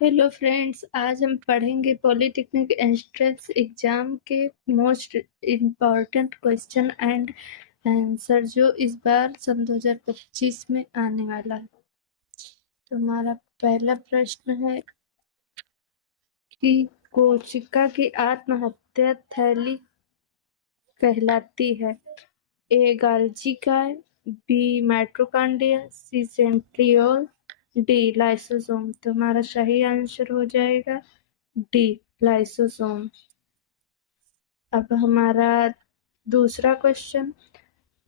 Hello friends, आज हम पढ़ेंगे पॉलिटेक्निक एंट्रेंस एग्जाम के most important question and answer जो इस बार सन 2025 में आने वाला है। तो हमारा पहला प्रश्न है कि कोशिका की आत्महत्या थैली कहलाती है। ए गाल्जी काय, बी माइटोकॉन्ड्रिया, सी सेंट्रियोल, डी लाइसोसोम। तो हमारा सही आंसर हो जाएगा डी लाइसोसोम। अब हमारा दूसरा क्वेश्चन,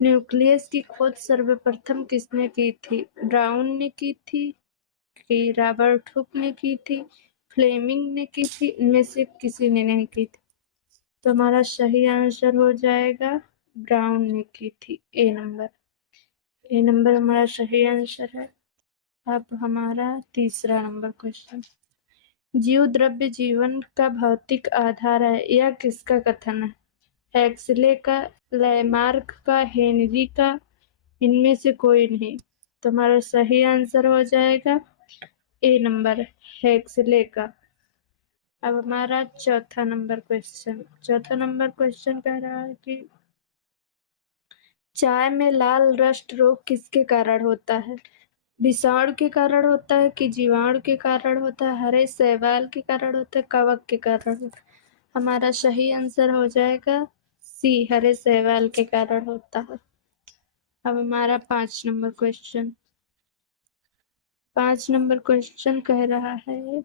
न्यूक्लियस की खोज सर्वप्रथम किसने की थी? ब्राउन ने की थी कि रॉबर्ट हुक ने की थी, फ्लेमिंग ने की थी, इनमें से किसी ने नहीं की थी। तो हमारा सही आंसर हो जाएगा ब्राउन ने की थी। ए नंबर हमारा सही आंसर है। अब हमारा तीसरा नंबर क्वेश्चन, जीव द्रव्य जीवन का भौतिक आधार है, यह किसका कथन है? एक्सले का, लैमार्क का, हेनरी का, इनमें से कोई नहीं। तो हमारा सही आंसर हो जाएगा ए नंबर, हेक्सले का। अब हमारा चौथा नंबर क्वेश्चन कह रहा है कि चाय में लाल रस्ट रोग किसके कारण होता है? विषाणु के कारण होता है कि जीवाणु के कारण होता है, हरे शैवाल के कारण होता है, कवक के कारण होता है? हमारा सही आंसर हो जाएगा सी, हरे शैवाल के कारण होता है। अब हमारा पांच नंबर क्वेश्चन कह रहा है,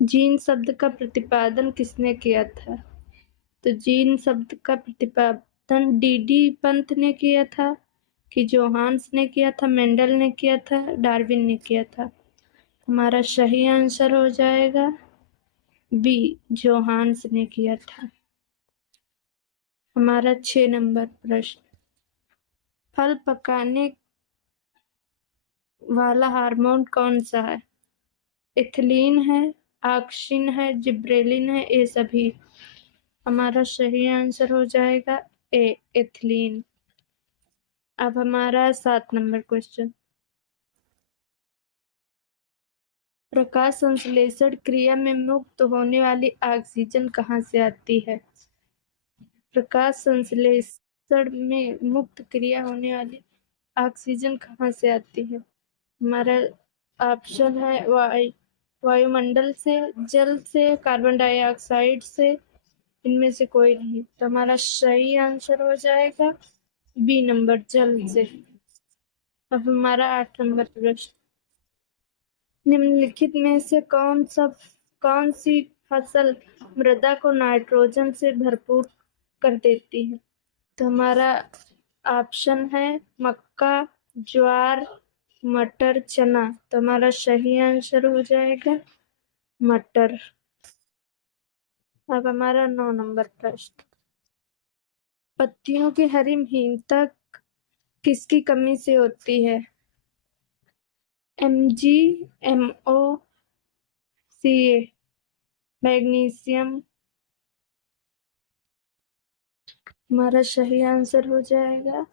जीन शब्द का प्रतिपादन किसने किया था? तो जीन शब्द का प्रतिपादन डी पंत ने किया था कि जोहान्स ने किया था, मेंडल ने किया था, डार्विन ने किया था? हमारा सही आंसर हो जाएगा बी, जोहान्स ने किया था। हमारा 6 नंबर प्रश्न, फल पकाने वाला हार्मोन कौन सा है? इथिलीन है, ऑक्सिन है, जिब्रेलिन है, ये सभी? हमारा सही आंसर हो जाएगा ए, इथिलीन। अब हमारा 7 नंबर क्वेश्चन, प्रकाश संश्लेषण क्रिया में मुक्त होने वाली ऑक्सीजन कहाँ से आती है? प्रकाश संश्लेषण में मुक्त क्रिया होने वाली ऑक्सीजन कहाँ से आती है? हमारा ऑप्शन है वायुमंडल से, जल से, कार्बन डाइऑक्साइड से, इनमें से कोई नहीं। तो हमारा सही आंसर हो जाएगा बी नंबर, जल से। अब हमारा 8 नंबर प्रश्न, निम्नलिखित में से कौन सी फसल मृदा को नाइट्रोजन से भरपूर कर देती है? तो हमारा ऑप्शन है मक्का, ज्वार, मटर, चना। तो हमारा सही आंसर हो जाएगा मटर। अब हमारा 9 नंबर प्रश्न, पत्तियों की हरिमहीनता किसकी कमी से होती है? Mg, MO, Ca, magnesium. हमारा सही आंसर हो जाएगा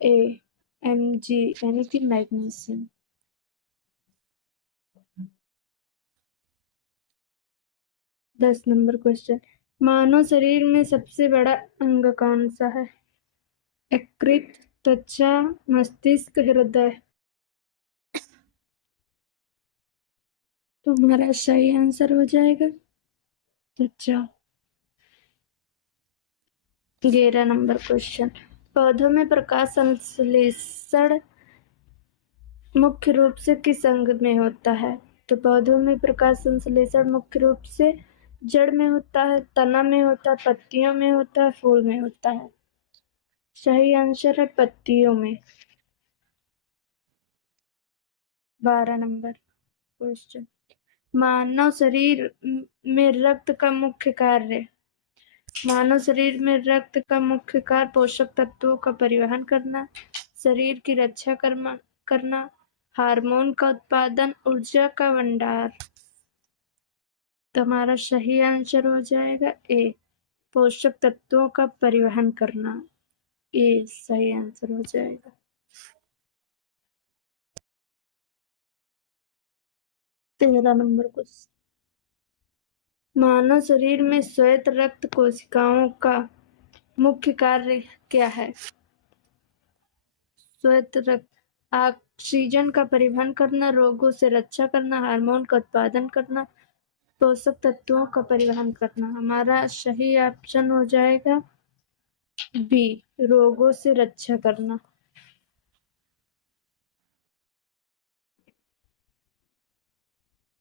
ए, Mg यानी कि मैग्नीशियम। 10 नंबर क्वेश्चन, मानव शरीर में सबसे बड़ा अंग कौन सा है? यकृत, त्वचा, मस्तिष्क, हृदय? तो हमारा सही आंसर हो जाएगा त्वचा। 11 नंबर क्वेश्चन, पौधों में प्रकाश संश्लेषण मुख्य रूप से किस अंग में होता है? तो पौधों में प्रकाश संश्लेषण मुख्य रूप से जड़ में होता है, तना में होता है, पत्तियों में होता है, फूल में होता है? सही आंसर है पत्तियों में। 12 नंबर क्वेश्चन, मानव शरीर में रक्त का मुख्य कार्य, मानव शरीर में रक्त का मुख्य कार्य पोषक तत्वों का परिवहन करना, शरीर की रक्षा करना, हार्मोन का उत्पादन, ऊर्जा का भंडार? तो हमारा सही आंसर हो जाएगा ए, पोषक तत्वों का परिवहन करना। ए सही आंसर हो जाएगा। 13 नंबर क्वेश्चन। मानव शरीर में श्वेत रक्त कोशिकाओं का मुख्य कार्य क्या है? श्वेत रक्त ऑक्सीजन का परिवहन करना, रोगों से रक्षा करना, हार्मोन का उत्पादन करना, पोषक तत्वों का परिवहन करना। हमारा सही ऑप्शन हो जाएगा बी, रोगों से रक्षा करना।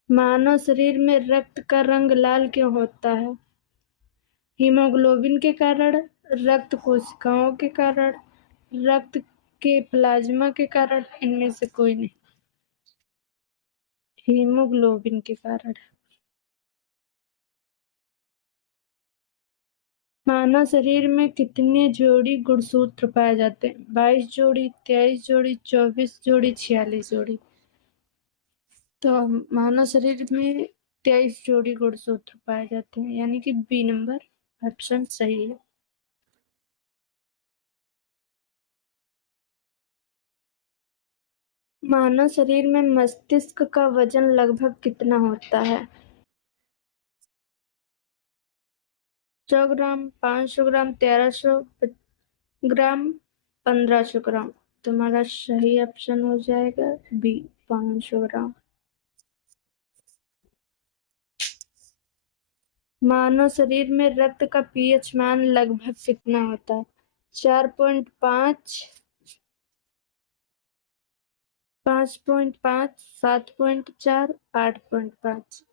मानव शरीर में रक्त का रंग लाल क्यों होता है? हीमोग्लोबिन के कारण, रक्त कोशिकाओं के कारण, रक्त के प्लाज्मा के कारण, इनमें से कोई नहीं। हीमोग्लोबिन के कारण। मानव शरीर में कितने जोड़ी गुणसूत्र पाए जाते हैं? 22 जोड़ी, 23 जोड़ी, 24 जोड़ी, 46 जोड़ी। तो मानव शरीर में 23 जोड़ी गुणसूत्र पाए जाते हैं, यानी कि बी नंबर ऑप्शन सही है। मानव शरीर में मस्तिष्क का वजन लगभग कितना होता है? 100 ग्राम, 500 ग्राम, 1300 ग्राम, 1500 ग्राम। तुम्हारा सही ऑप्शन हो जाएगा बी, 500 ग्राम। मानव शरीर में रक्त का पीएच मान लगभग कितना होता है? 4.5, 5.5, 7.4, 8.5।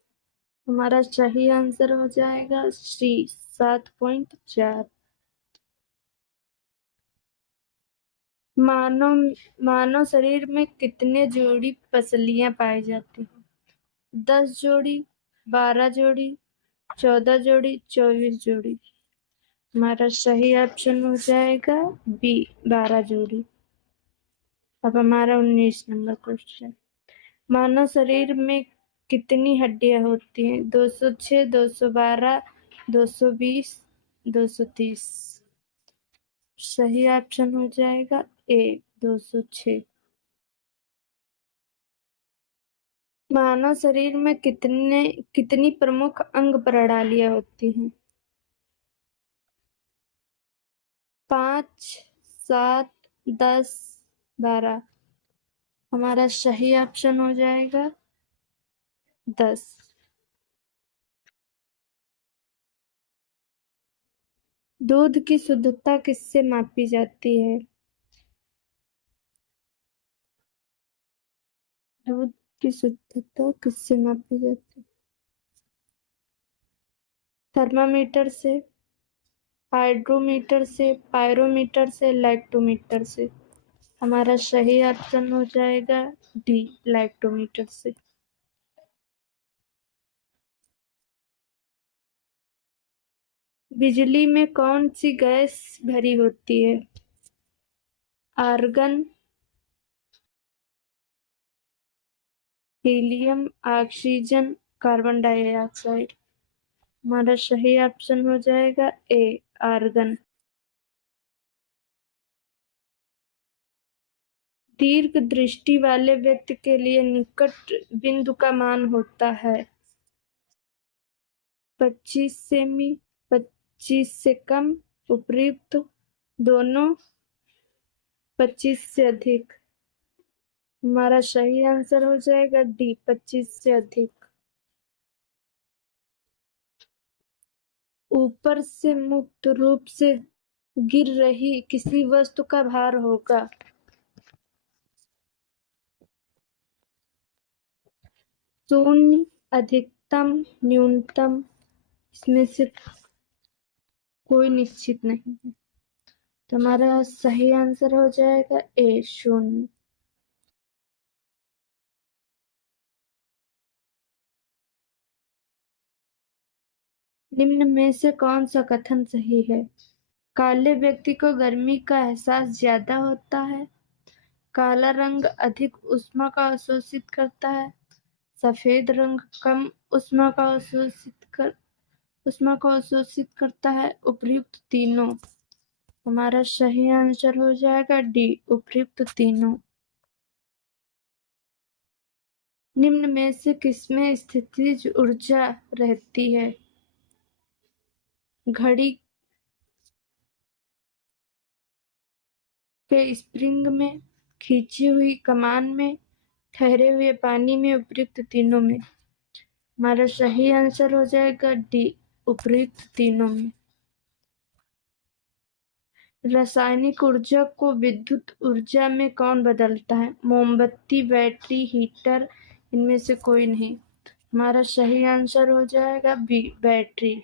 हमारा सही आंसर हो जाएगा सी, 7.4। मानव शरीर में कितने जोड़ी पसलियां पाई जाती हैं? 10 जोड़ी, 12 जोड़ी, 14 जोड़ी, 24 जोड़ी। हमारा सही ऑप्शन हो जाएगा बी, 12 जोड़ी। अब हमारा 19 नंबर क्वेश्चन। मानव शरीर में कितनी हड्डियां होती हैं? 206, 212, 220, 230। सही ऑप्शन हो जाएगा ए, 206। मानव शरीर में कितनी प्रमुख अंग प्रणालियां होती हैं? 5, 7, 10, 12। हमारा सही ऑप्शन हो जाएगा 10। दूध की शुद्धता किससे मापी जाती है? दूध की शुद्धता किससे मापी जाती है? थर्मामीटर से, हाइड्रोमीटर से, पायरोमीटर से, लैक्टोमीटर से। हमारा सही ऑप्शन हो जाएगा डी, लैक्टोमीटर से। बिजली में कौन सी गैस भरी होती है? Argon, helium, oxygen, carbon dioxide. हमारा सही ऑप्शन हो जाएगा ए, आर्गन। दीर्घ दृष्टि वाले व्यक्ति के लिए निकट बिंदु का मान होता है 25 सेमी, 25 से कम, उपयुक्त, दोनों, 25 से अधिक। हमारा सही आंसर हो जाएगा डी, 25 से अधिक। ऊपर से मुक्त रूप से गिर रही किसी वस्तु का भार होगा? शून्य, अधिकतम, न्यूनतम। इसमें से कोई निश्चित नहीं है। तो हमारा सही आंसर हो जाएगा ए, शून्य। निम्न में से कौन सा कथन सही है? काले व्यक्ति को गर्मी का एहसास ज्यादा होता है। काला रंग अधिक ऊष्मा का अवशोषित करता है। सफेद रंग कम ऊष्मा को अवशोषित करता है। उपयुक्त तीनों। हमारा सही आंसर हो जाएगा डी, उपयुक्त तीनों। निम्न में से किसमें स्थितिज ऊर्जा रहती है? घड़ी के स्प्रिंग में, खींची हुई कमान में, ठहरे हुए पानी में, उपयुक्त तीनों में। हमारा सही आंसर हो जाएगा डी, उपयुक्त तीनों में। रासायनिक ऊर्जा को विद्युत ऊर्जा में कौन बदलता है? मोमबत्ती, बैटरी, हीटर, इनमें से कोई नहीं। हमारा सही आंसर हो जाएगा बी, बैटरी।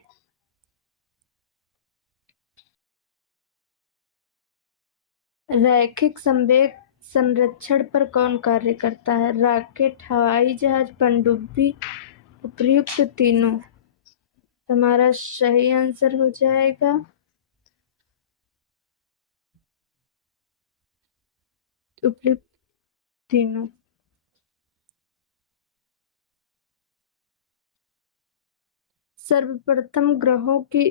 रैखिक संवेग संरक्षण पर कौन कार्य करता है? रॉकेट, हवाई जहाज, पनडुब्बी, उपयुक्त तीनों। हमारा सही आंसर हो जाएगा उपयुक्त तीनों। सर्वप्रथम ग्रहों की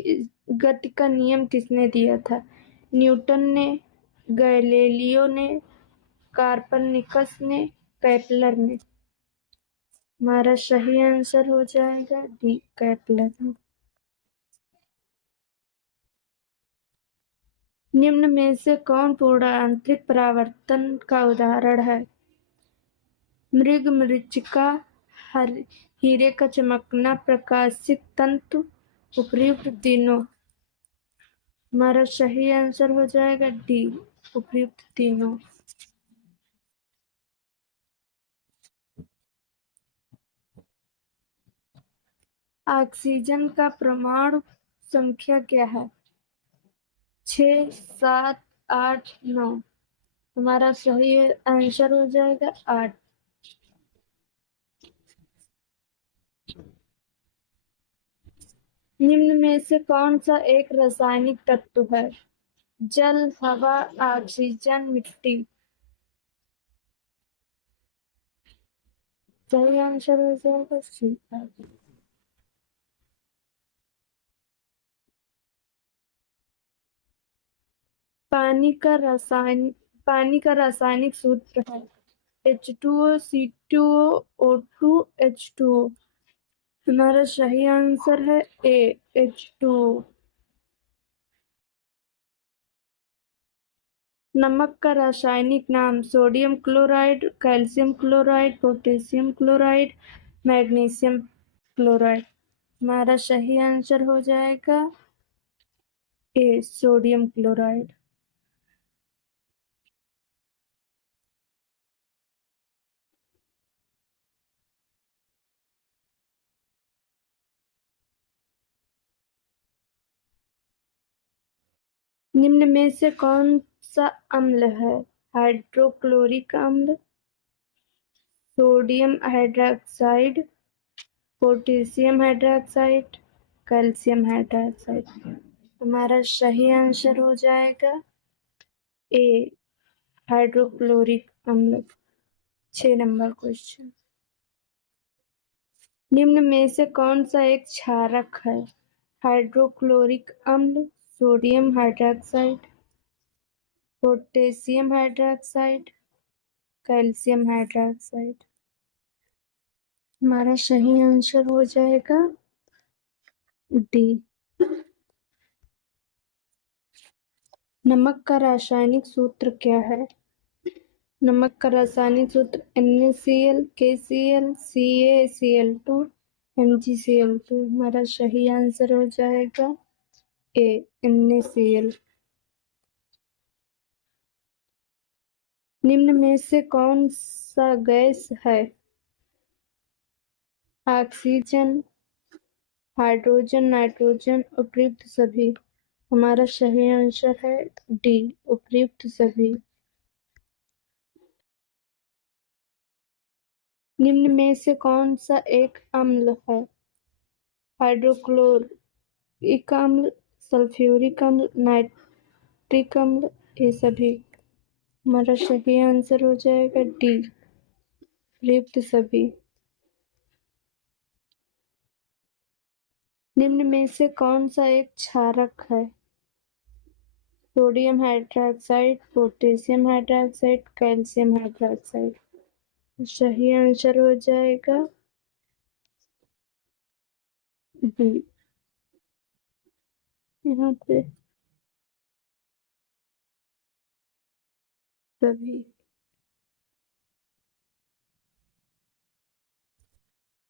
गति का नियम किसने दिया था? न्यूटन ने, गैलीलियो ने, कार्पनिकस ने, केपलर ने। हमारा सही आंसर हो जाएगा डी, केपलर ने। निम्न में से कौन पूर्ण आंतरिक परावर्तन का उदाहरण है? मृग मरीचिका, हीरे का चमकना, प्रकाशित तंतु, उपयुक्त तीनों। हमारा सही आंसर हो जाएगा डी, उपयुक्त तीनों। ऑक्सीजन का परमाणु संख्या क्या है? 6, 7, 8, 9। हमारा सही आंसर हो जाएगा 8। निम्न में से कौन सा एक रासायनिक तत्व है? जल, हवा, ऑक्सीजन, मिट्टी। सही आंसर हो जाएगा सी। पानी का रासायनिक सूत्र है H2O, C2O, O2, H2O। हमारा सही आंसर है ए, H2O। नमक का रासायनिक नाम? Sodium chloride, calcium chloride, potassium chloride, magnesium chloride. हमारा सही आंसर हो जाएगा ए, सोडियम क्लोराइड। निम्न में से कौन सा अम्ल है? हाइड्रोक्लोरिक अम्ल, sodium hydroxide, potassium hydroxide, calcium hydroxide. हमारा सही आंसर हो जाएगा ए, हाइड्रोक्लोरिक अम्ल। 6 नंबर क्वेश्चन। निम्न में से कौन सा एक क्षारक है? हाइड्रोक्लोरिक अम्ल, sodium hydroxide, potassium hydroxide, calcium hydroxide. हमारा सही आंसर हो जाएगा डी। नमक का रासायनिक सूत्र क्या है? नमक का रासायनिक सूत्र NaCl, KCl, CaCl2, MgCl2। हमारा सही आंसर हो जाएगा ए, NaCl। निम्न में से कौन सा गैस है? ऑक्सीजन, हाइड्रोजन, नाइट्रोजन, उपयुक्त सभी। हमारा सही आंसर है डी, उपयुक्त सभी। निम्न में से कौन सा एक अम्ल है? हाइड्रोक्लोरिक अम्ल, सल्फ्यूरिक अम्ल, नाइट्रिक अम्ल, ये सभी। हमारा सही आंसर हो जाएगा डी, उपयुक्त सभी। निम्न में से कौन सा एक क्षारक है? Sodium hydroxide, potassium hydroxide, calcium hydroxide. सही आंसर हो जाएगा बी। यहाँ पे सभी।